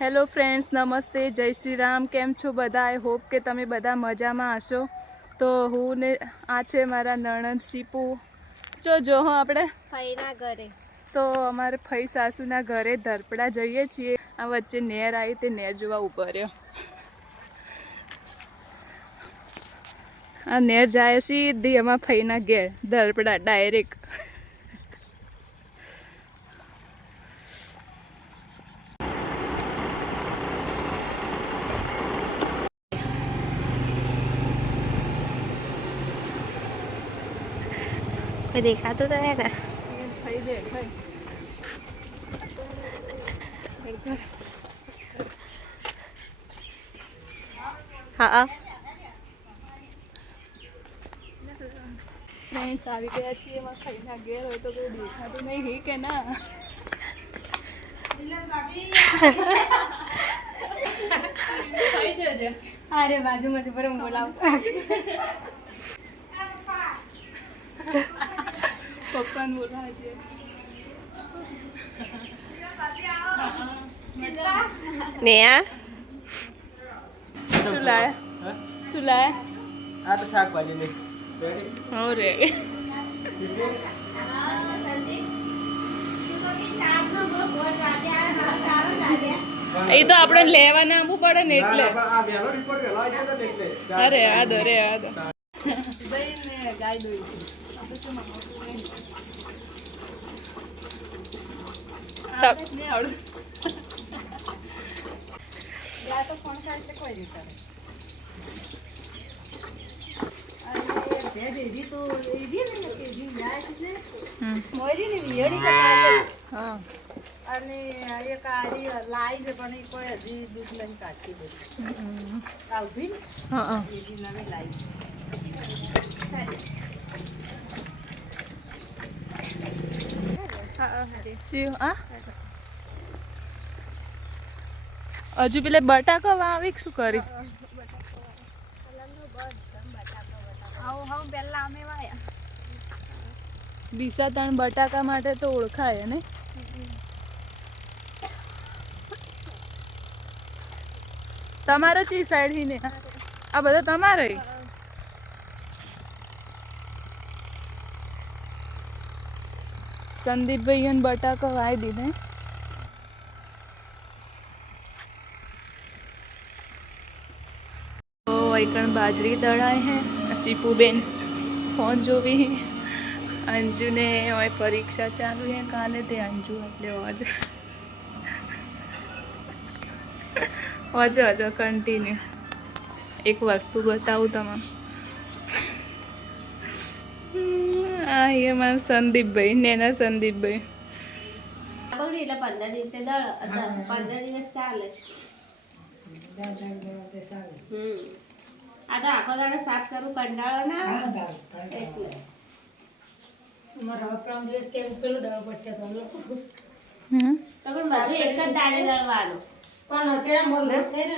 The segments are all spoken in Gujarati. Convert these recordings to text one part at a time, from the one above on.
હેલો ફ્રેન્ડ્સ, નમસ્તે, જય શ્રી રામ. કેમ છો બધા? આઈ હોપ કે તમે બધા મજામાં હશો. તો હું ને આ છે મારા નણંદ શીપુ. જો આપણે ફઈના ઘરે તો અમારે ફઈ સાસુના ઘરે ધરપડા જઈએ છીએ. આ વચ્ચે નેર આવી તે નેર જોવા ઉભો રહ્યો. આ નેર જાય સીધી એમાં ફઈના ઘેર ધરપડા ડાયરેક્ટ. કોઈ દેખાતું તો હે ને? ફઈ દે ફઈ. હા ફ્રેન્ડ્સ આવી ગયા છીએ. એમાં ફઈના ઘેર હોય તો કોઈ દેખાતું નહીં હે કે ના? અરે બાજુમાંથી બરાબર બોલાવતા પપ્પાને બોલાવે છે. નેહા શું લાયા? શું લાયા? આ તો શાકભાજી ને હા રે. એ તો આપણે લેવા ના આવવું પડે ને એટલે. આ બેનો રિપોર્ટ વેલો આવી ગયો તો એટલે અરે યાદ હા. અને એક આરી લાઈ છે પણ એ કોઈ હજી દૂધ લઈને કાઢતી બધી આવતી હા એવી નવી લાઈ હજુ પેલે બટાકા વાવી શું કરી? પેલા અમે વાયા બીસા ત્રણ બટાકા માટે તો ઓળખાય ને. તમારે ચી સાઈડ હી ને? આ બધા તમારે? સંદીપભાઈ ને બટાકા વાવી દીધે. વૈકણ બાજરી દળાય હે. સીપુબેન ફોન જોવી. અંજુ ને હોય પરીક્ષા ચાલુ હે કાલે તે અંજુ એટલે હજો કન્ટિન્યુ. એક વસ્તુ બતાવું તમને. આ એમાં સંદીપભાઈ નેના સંદીપભાઈ. એટલે 15 દિવસે દળ 15 દિવસ ચાલે. આ તો આખો દાડો સાફ કરું કંટાળો ના એટલે બધું એક જ દાડે દળવાનું.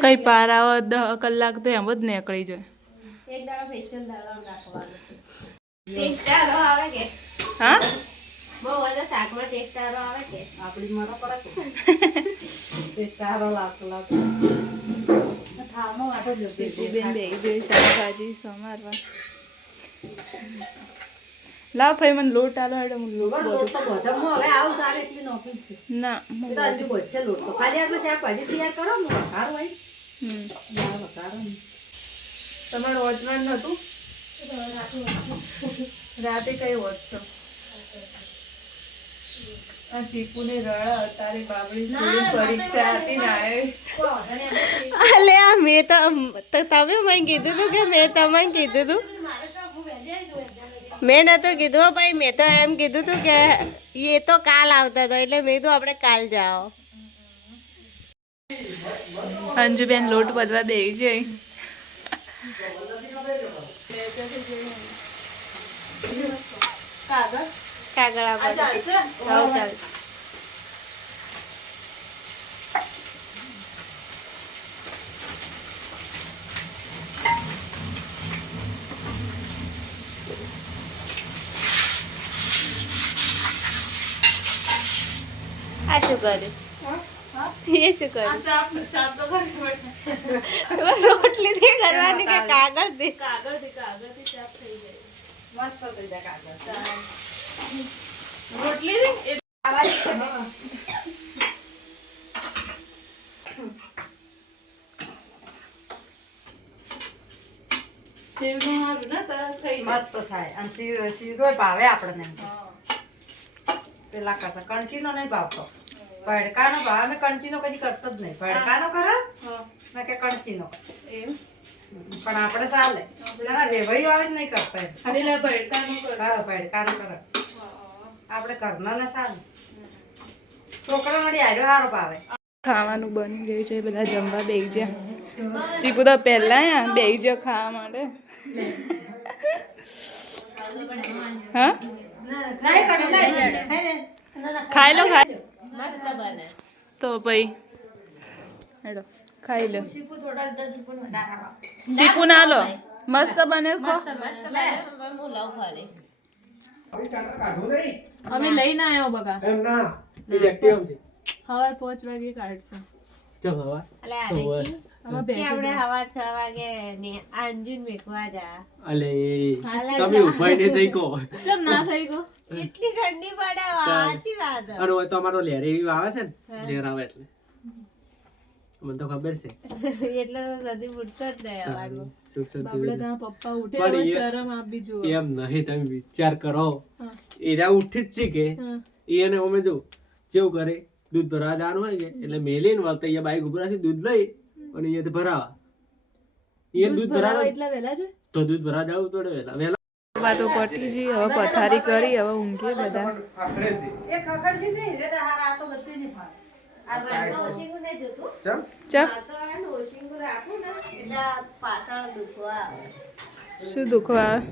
કઈ પાર આવે 10 કલાક તો એમ જ નીકળી જાય. એક દાડો ફેશિયલ દળવાનું રાખવાનું. ટેસ્ટ સારો આવે કે? હા બહુ બધા શાકમાં ટેસ્ટ સારો આવે કે? આપણી મારા પડે એ સારો લાગતો થાળમાં વાટો જશે સીપુબેન બે શાકભાજી સમારવા. લાવ ભાઈ મને લોટ આલો હેડો હું લોટ લોટ તો બધામાં હવે આવું તારે એટલી નોકરી છે ના એ તો હજુ બધે લોટ તો ખાલી આપણે શાકભાજી તૈયાર કરો ને વઘાર હોય ના વઘારો ને તમારે વચવાનું નતું? રાતે કઈ વચશો? આ શીપુને રડા તારી બાબડી પરીક્ષા હતી ને અલે આ મેં તો તમે મને કીધું તું કે મેં તમને કીધું તું? મેં નતું કીધું ભાઈ. મેં તો એમ કીધું તું કે એ તો કાલ આવતા હતા એટલે મેં કીધું આપણે કાલ જાઓ. અંજુબેન લોટ બધવા બેસી જાય. કાગળ આપો. ચાલ આ શું કર્યું? એ શું કર્યું રોટલી થી કરવાની કે કાગળ થી કાગળથી ચાપ થઈ જાય. મસ્ત થઈ જાય કાગળ. રોટલી રે સેવનું હારું ને તરત થઈ જાય. મસ્ત થાય અને શીરોય ભાવે આપણને. પેલા કરતા કણચીનો નહીં ભાવતો, ભડકાનો ભાવ. અમે કણચીનો કદી કરતો જ નહીં. ભડકાનો કરો ને કે કણચીનો, એમ પણ આપણે ચાલે. ના વેવાઈ આવે જ નહીં કરતા એમ. પેલા ભડકાનું કર. હા ભડકાનો કરો આપણે ઘરના ને ચાલે. છોકરા મળી આવ્યો સારો ભાવે. ખાવાનું બની ગયું છે, બધા જમવા બેસી ગયા. શીપુ તો પહેલા બેસી ગયો ખાવા માટે. હા ખાઈ લો ખાઈ મસ્ત બને તો ભાઈ હેડો ખાઈ લો. શીપુ ના લો મસ્ત બને ખો. હું લઉં ફરી કાઢું નહીં અમે લઈને આવ્યો બગા. એમ ના એ એક્ટિવ હતી સવાર 5 વાગે કાઢશું. ચમ હવા અલે આ દેખી અમે કે આપણે હવા 6 વાગે ને અંજુન મેકવા જા અલે તમે ઉભાઈ ને થઈ કો ચમ ના થઈ ગયો. એટલી ઠંડી પડે સાચી વાત અરે ઓય તો અમારો લેર એવી આવે છે ને લેર આવે એટલે મને તો ખબર છે. એટલે સદી ઉઠતો જ નહીં હવારમાં. સુખ શાંતિ બાપડે ત્યાં પપ્પા ઉઠે પણ હવે એ- શરમ આપી જુઓ. એમ નહીં તમે વિચાર કરો એરા ઉઠી જ છે કે હા. એને અમે જો કેવું કરે દૂધ ભરવા જવાનું હોય કે એટલે મેલીને વળતા અહીંયા બાઈક ઉપરાથી દૂધ લઈ અને અહીંયાથી ભરાવા અહીંયા દૂધ ભરાવા એટલા વહેલા છે. તો દૂધ ભરવા જવું પડે વહેલા વહેલા વાતો પટી જી હવે પથારી કરી હવે ઊંઘીએ બધા. એ ખબર છે નહીં રે હારા આ તો બધું નહીં ભાવે. આ તો ઓશિંગું નહીં જોતું. ચમ આ તો એને ઓશિંગું રાખું ને એટલે આ પાછળ દુખવા આવે. શું દુખવા આવે?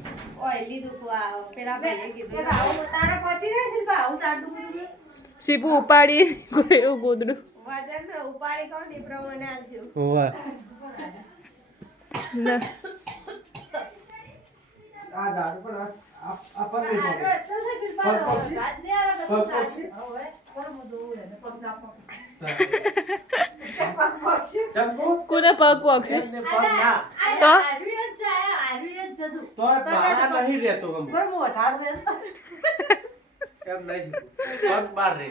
ઓઇલી દુખવા આવે. પેલા ભાઈએ કીધું આવું તારે પતી રહે છે આવું તાડું કીધું. શીપુ ઉપાડી કોઈ એવું ગોદડું. વજન ને ઉપાડી કહું ને એ પ્રમાણે આલજો. હોવા ના. આ ઝાડ પણ આ પર નહીં આટલો પડે. એટલો છે કે પગ પક્ષી? રાત નહીં આવે પગ બધું પક્ષી? હવે કોણ બધું એને પગ સાપો. ચંપુ કોને પગ પગશે? એમને પગ ના તો આરવી જ જાય આરવી જ જતું. તો બહાર નહીં રહેતો ગમ ઉપર મોઢાડ દે. એમ નહીં પગ બહાર રહે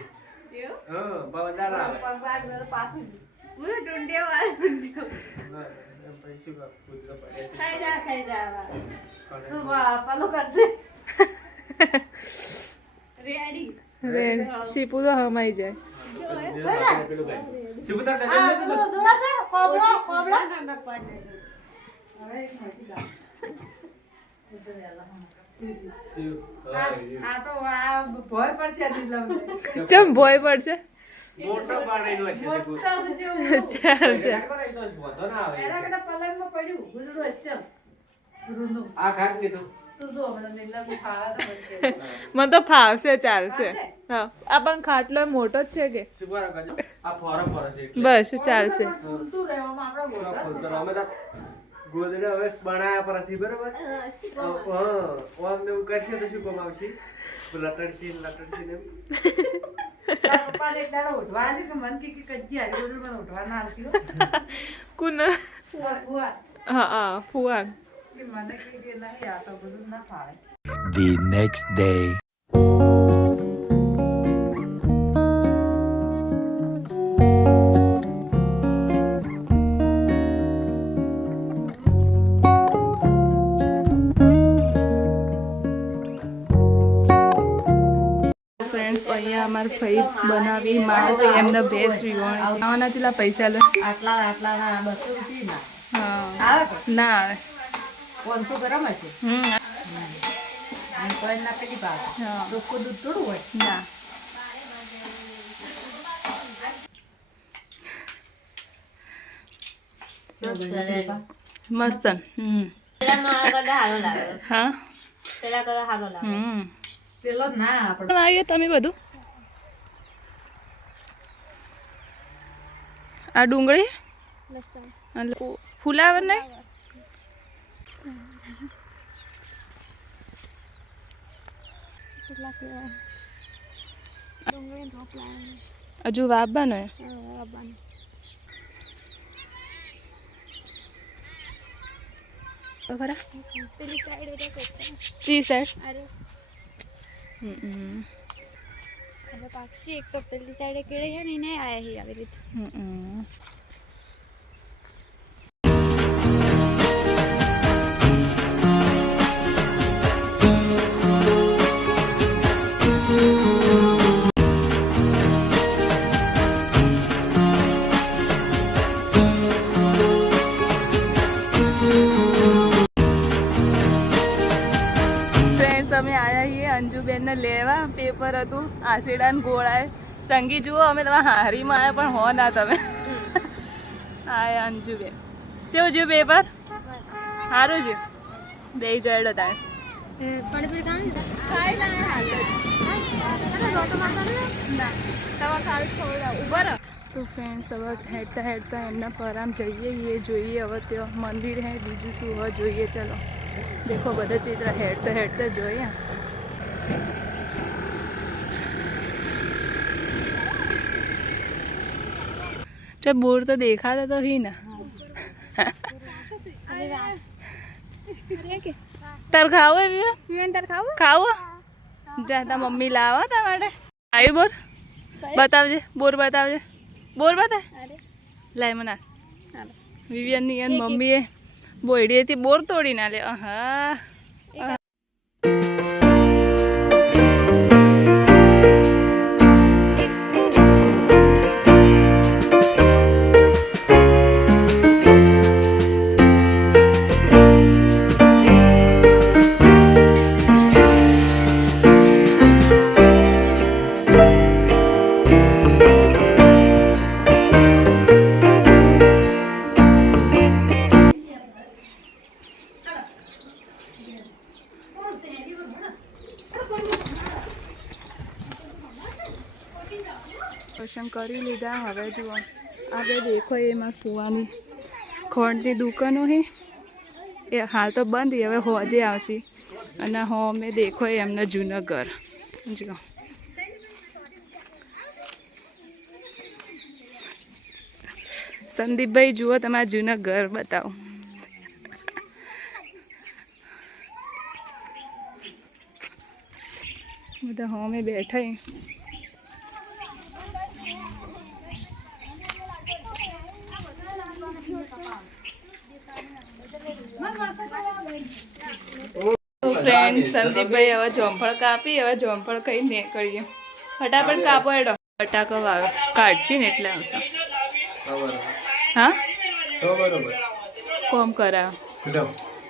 હા બહાર આવે પગ બાર દે પાછું. પૂરો ડુંડિયો વાળું જો. ના, એમ પછી શું કરું? કૂતરો પડે છે. ખાઈ જા ખાઈ જા હવે. પડે. તું પાલો કરજે. રેડી. રેડ શીપુ તો હમાઈ જાય. પેલું ગાય. શિવતા આ દાદા પેલું જોવા છે કોબળો કોબળો. ના ના પડ નહીં. હવે એક મોટી ગાય. હા, આ તો આ ભોય પર છે દિલમ. ચમ ભોય પડશે. મોટો પાડેલો હશે તે કૂતરો. મોટો જેવું. ચાલશે. એ તો વાંધો ના આવે. એના કરતા પલંગમાં પડ્યું ગુરુનું હશે. ગુરુનું. આ ખાટ દીધું. તું જો હમણાં નીલમ ખાવા તો બનશે. મને તો ફાવશે ચાલશે. હા આ પણ ખાટલો મોટો જ છે કે શું કરો કાજુ? આ ફોરો ફોરો છે એટલે. બસ ચાલશે. શું રહેવામાં આપણે ફોરો ગોળા ફોરો. અમે તો ગોદડે હવે બનાયા પરથી બરોબર હા ઓમ ને એવું કરશે તો શું કામ આવશે લટડશી ને એમ. તારા પપ્પાને એક દાડો ઉઠવા આલ્યું કે મન કે કજ્જી હારી બધું મને ઉઠવા ના આલતી હો. કોને? ફુવા હા ફુવા. કે મને કે નહીં આ તો બધું ના ફાવે. The next day. ફ્રેન્ડ્સ અહીંયા અમારા ભાઈ બનાવી મારા ભાઈ એમને બેસ્ટ વિવાણ આવાના જેટલા પૈસા લે. આટલા ના 200 રૂપિયા હા આવે ના આવે. 500 ગરમ હશે અને કોઈ ના પેલી ભાવે. હા ચોખ્ખું દૂધ થોડું હોય. ના મસ્ત. પેલાનો આ કલર સારો લાગે. હા પેલા કલર સારો લાગે. પેલો જ ના આપણે લાવીએ તમે બધું. આ ડુંગળી અને ફુલાવર ને હજુ વાવવાનો હે તો ખરા ચી સાઈડ પક્ષી એક તો પેલી સાઈડે કેળે છે ને એને આયા હી આવી રીતે ફ્રેન્ડ્સ અમે આવ્યા છીએ અંજુબેનને લેવા પેપર હતું આશીડાન ગોળાએ સંગી જુઓ અમે તમારા હારીમાં આવ્યા પણ હો ના તમે આયા અંજુબેન કેવું જ્યું પેપર સારું જ્યું બે જોયેલો તારે તો ફ્રેન્ડ્સ હવે હેડતા હેડતા એમના પરામ જઈએ એ જોઈએ હવે ત્યાં મંદિર હે બીજું શું હવે જોઈએ ચલો દેખો બધા ચિત્ર હેડતા હેડતા જોઈએ તો બોર તો દેખાતા તો હી ને તાર ખાવું એવી ખાવું જા તા મમ્મી લાવો તા માટે આવ્યું બોર બતાવજે બોર બતાવજે બોર બતાવ લાય મને વિવિયનની એન મમ્મીએ બોયડીએથી બોર તોડી ના લે હા દર્શન કરી લીધા હવે જુઓ આ બે દેખો એમાં સુવાની ખોળની દુકાનો છે એ હાલ તો બંધ હવે હોજે આવશે અને હો મેં દેખો એમના જૂના ઘર જુઓ સંદીપભાઈ જુઓ તમારા જૂના ઘર બતાવો બધા હો મેં બેઠા ફ્રેન્ડ સંદીપભાઈ હવે જોંફળ કાપી હવે જોંફળ કઈ નીકળીએ ફટાફટ કાપો એડો બટાકો વાવે કાઢશે ને એટલે આવશે હા કોમ કરાવ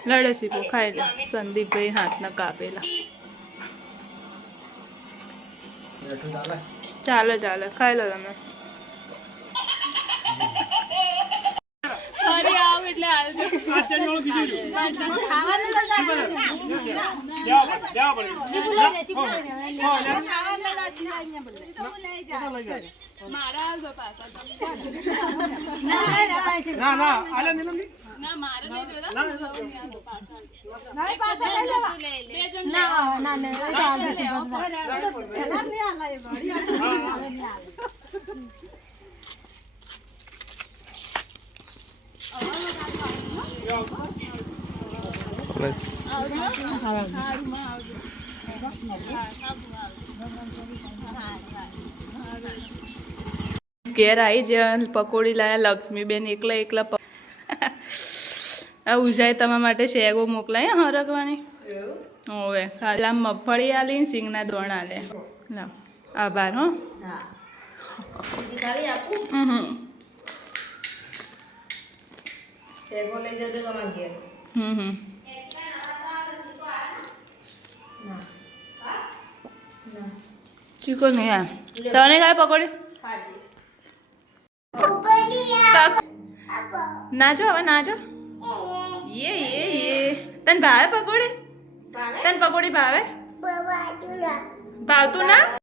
લડો સીપો ખાઈ લે સંદીપભાઈ હાથના કાપેલા ચાલો ચાલો ખાઈ લો તમે ફરી આવ એટલે આવજો મારા આવજો પાછા ના મારે નહીં જોતા ઘેર આવી જ્યાં પકોડી લાયા લક્ષ્મીબેન એકલા આ ઉજાય તમારા માટે શેગો મોકલાય હરગવાની હવે ખાલી આમ મગફળી આલી સિંગના દોણ આલે લાવ આભાર હો ચીકો નહીં આ તને ખાય પકોડી નાજો હવે નાજો યે તને ભાવે પકોડી તને પકોડી ભાવે ભાવતું ના